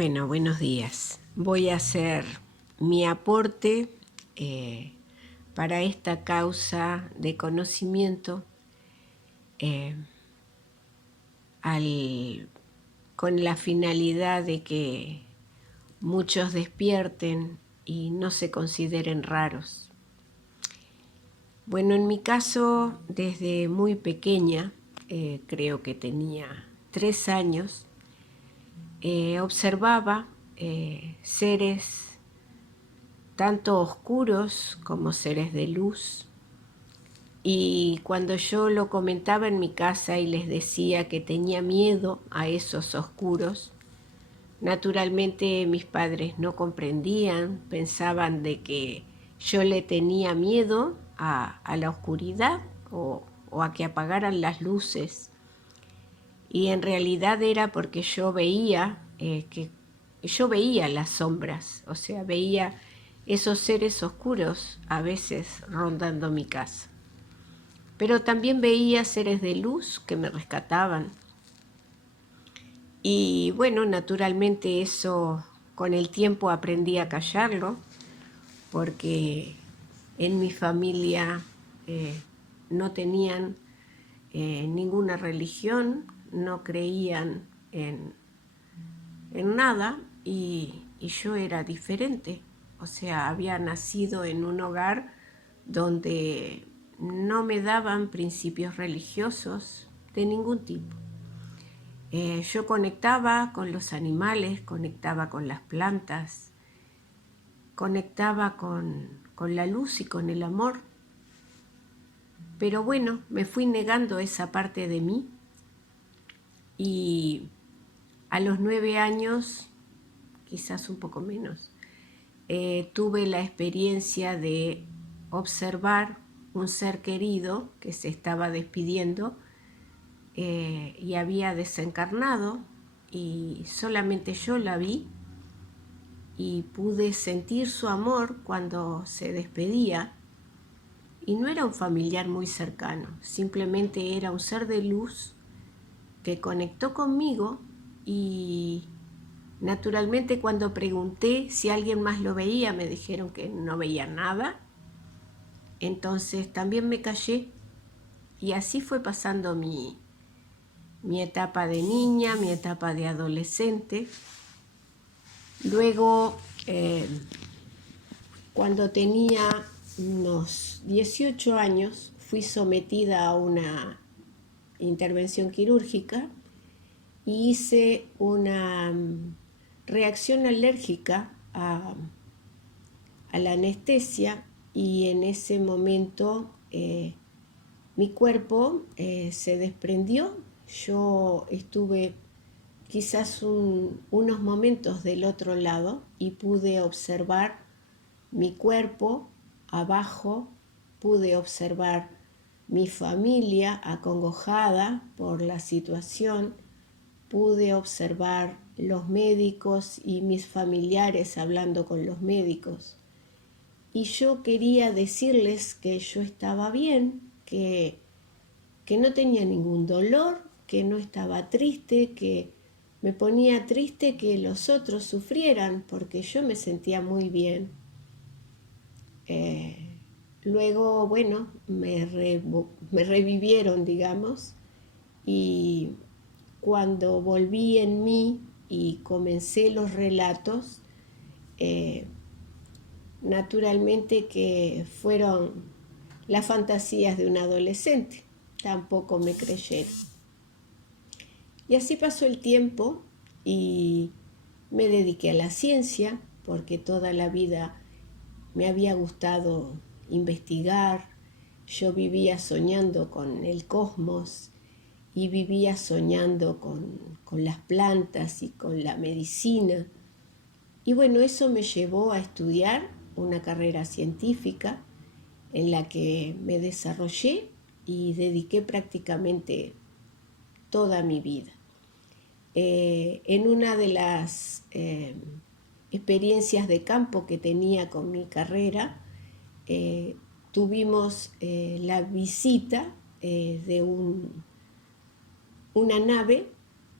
Bueno, buenos días. Voy a hacer mi aporte para esta causa de conocimiento eh, con la finalidad de que muchos despierten y no se consideren raros. Bueno, en mi caso, desde muy pequeña, creo que tenía 3 años, observaba seres tanto oscuros como seres de luz. Y cuando yo lo comentaba en mi casa y les decía que tenía miedo a esos oscuros, naturalmente mis padres no comprendían, pensaban de que yo le tenía miedo a la oscuridad o a que apagaran las luces. Y en realidad era porque yo veía las sombras, o sea, veía esos seres oscuros a veces rondando mi casa. Pero también veía seres de luz que me rescataban. Y bueno, naturalmente eso con el tiempo aprendí a callarlo, porque en mi familia no tenían ninguna religión, no creían en nada y yo era diferente. O sea, había nacido en un hogar donde no me daban principios religiosos de ningún tipo. Yo conectaba con los animales, conectaba con las plantas, conectaba con la luz y con el amor. Pero bueno, me fui negando esa parte de mí y a los 9 años, quizás un poco menos, tuve la experiencia de observar un ser querido que se estaba despidiendo y había desencarnado, y solamente yo la vi y pude sentir su amor cuando se despedía. Y no era un familiar muy cercano, simplemente era un ser de luz que conectó conmigo. Y naturalmente cuando pregunté si alguien más lo veía, me dijeron que no veía nada. Entonces también me callé y así fue pasando mi etapa de niña, mi etapa de adolescente. Luego, cuando tenía unos 18 años, fui sometida a una intervención quirúrgica y hice una reacción alérgica a la anestesia, y en ese momento mi cuerpo se desprendió. Yo estuve quizás unos momentos del otro lado y pude observar mi cuerpo abajo, pude observar mi familia acongojada por la situación, pude observar los médicos y mis familiares hablando con los médicos. Y yo quería decirles que yo estaba bien, que no tenía ningún dolor, que no estaba triste, que me ponía triste que los otros sufrieran, porque yo me sentía muy bien. Luego, bueno, me revivieron, digamos, y cuando volví en mí y comencé los relatos, naturalmente que fueron las fantasías de un adolescente, tampoco me creyeron. Y así pasó el tiempo y me dediqué a la ciencia, porque toda la vida me había gustado investigar. Yo vivía soñando con el cosmos y vivía soñando con las plantas y con la medicina. Y bueno, eso me llevó a estudiar una carrera científica en la que me desarrollé y dediqué prácticamente toda mi vida. En una de las experiencias de campo que tenía con mi carrera, tuvimos la visita de una nave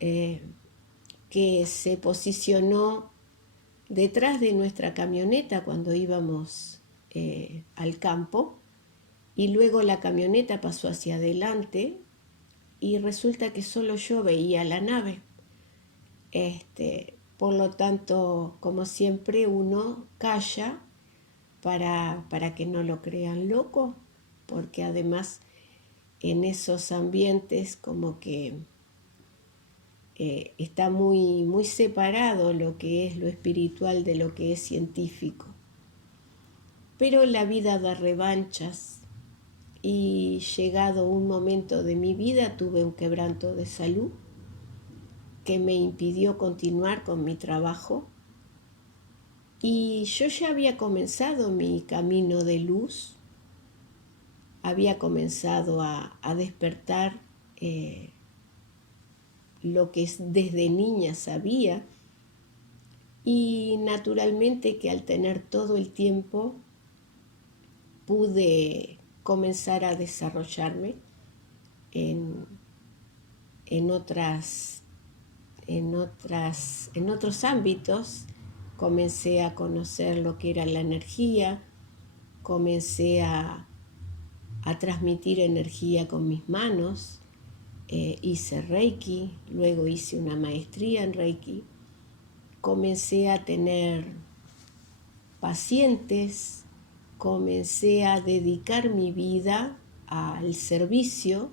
que que se posicionó detrás de nuestra camioneta cuando íbamos al campo, y luego la camioneta pasó hacia adelante y resulta que solo yo veía la nave. Por lo tanto, como siempre, uno calla para que no lo crean loco, porque además en esos ambientes como que está muy, muy separado lo que es lo espiritual de lo que es científico. Pero la vida da revanchas y llegado un momento de mi vida tuve un quebranto de salud que me impidió continuar con mi trabajo, y yo ya había comenzado mi camino de luz, había comenzado a despertar lo que desde niña sabía, y naturalmente que al tener todo el tiempo pude comenzar a desarrollarme en otros ámbitos. Comencé a conocer lo que era la energía, comencé a transmitir energía con mis manos, hice Reiki, luego hice una maestría en Reiki, comencé a tener pacientes, comencé a dedicar mi vida al servicio,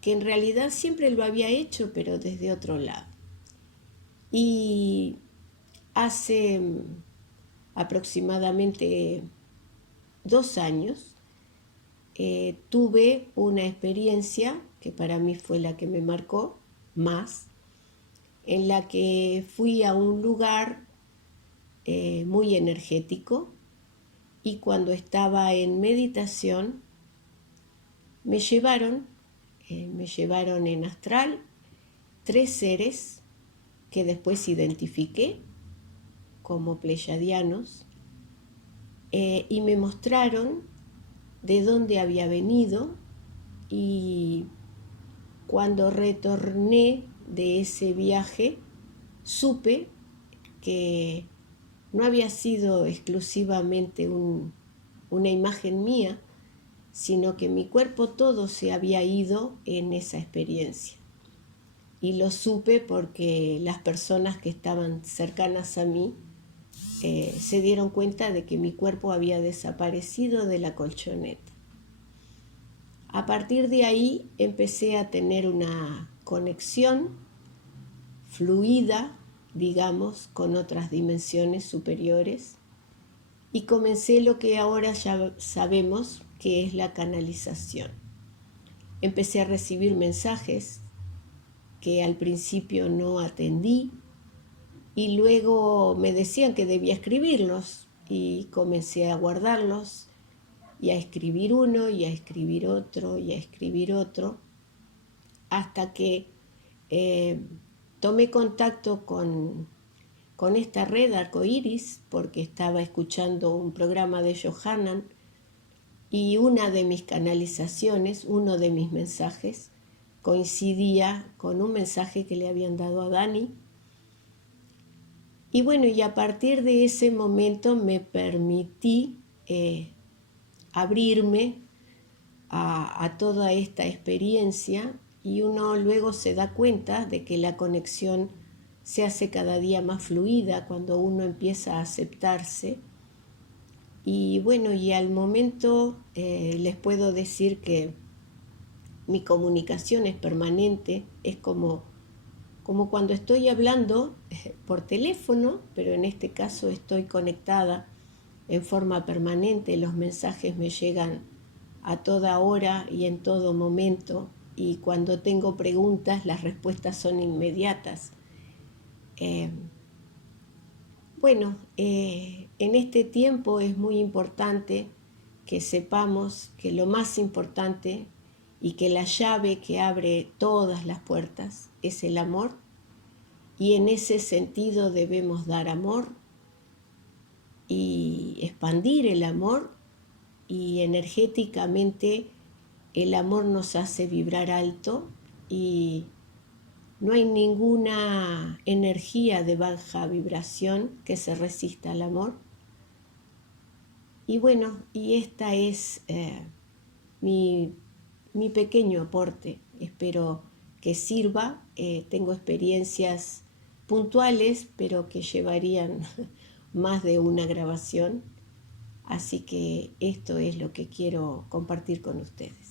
que en realidad siempre lo había hecho, pero desde otro lado. Y hace aproximadamente 2 años tuve una experiencia que para mí fue la que me marcó más, en la que fui a un lugar muy energético, y cuando estaba en meditación me llevaron en astral 3 seres que después identifiqué como pleyadianos, y me mostraron de dónde había venido, y cuando retorné de ese viaje supe que no había sido exclusivamente una imagen mía, sino que mi cuerpo todo se había ido en esa experiencia. Y lo supe porque las personas que estaban cercanas a mí se dieron cuenta de que mi cuerpo había desaparecido de la colchoneta. A partir de ahí empecé a tener una conexión fluida, digamos, con otras dimensiones superiores, y comencé lo que ahora ya sabemos que es la canalización. Empecé a recibir mensajes que al principio no atendí, y luego me decían que debía escribirlos, y comencé a guardarlos y a escribir uno y a escribir otro y a escribir otro, hasta que tomé contacto con esta red Arcoiris, porque estaba escuchando un programa de Johanan, y una de mis canalizaciones, uno de mis mensajes, coincidía con un mensaje que le habían dado a Dani. Y bueno, y a partir de ese momento me permití abrirme a toda esta experiencia, y uno luego se da cuenta de que la conexión se hace cada día más fluida cuando uno empieza a aceptarse. Y bueno, y al momento les puedo decir que mi comunicación es permanente, es como cuando estoy hablando por teléfono, pero en este caso estoy conectada en forma permanente. Los mensajes me llegan a toda hora y en todo momento, y cuando tengo preguntas las respuestas son inmediatas. En este tiempo es muy importante que sepamos que lo más importante y que la llave que abre todas las puertas es el amor, y en ese sentido debemos dar amor y expandir el amor, y energéticamente el amor nos hace vibrar alto, y No hay ninguna energía de baja vibración que se resista al amor. Y bueno, y esta es mi pequeño aporte. Espero que sirva. Tengo experiencias puntuales, pero que llevarían más de una grabación. Así que esto es lo que quiero compartir con ustedes.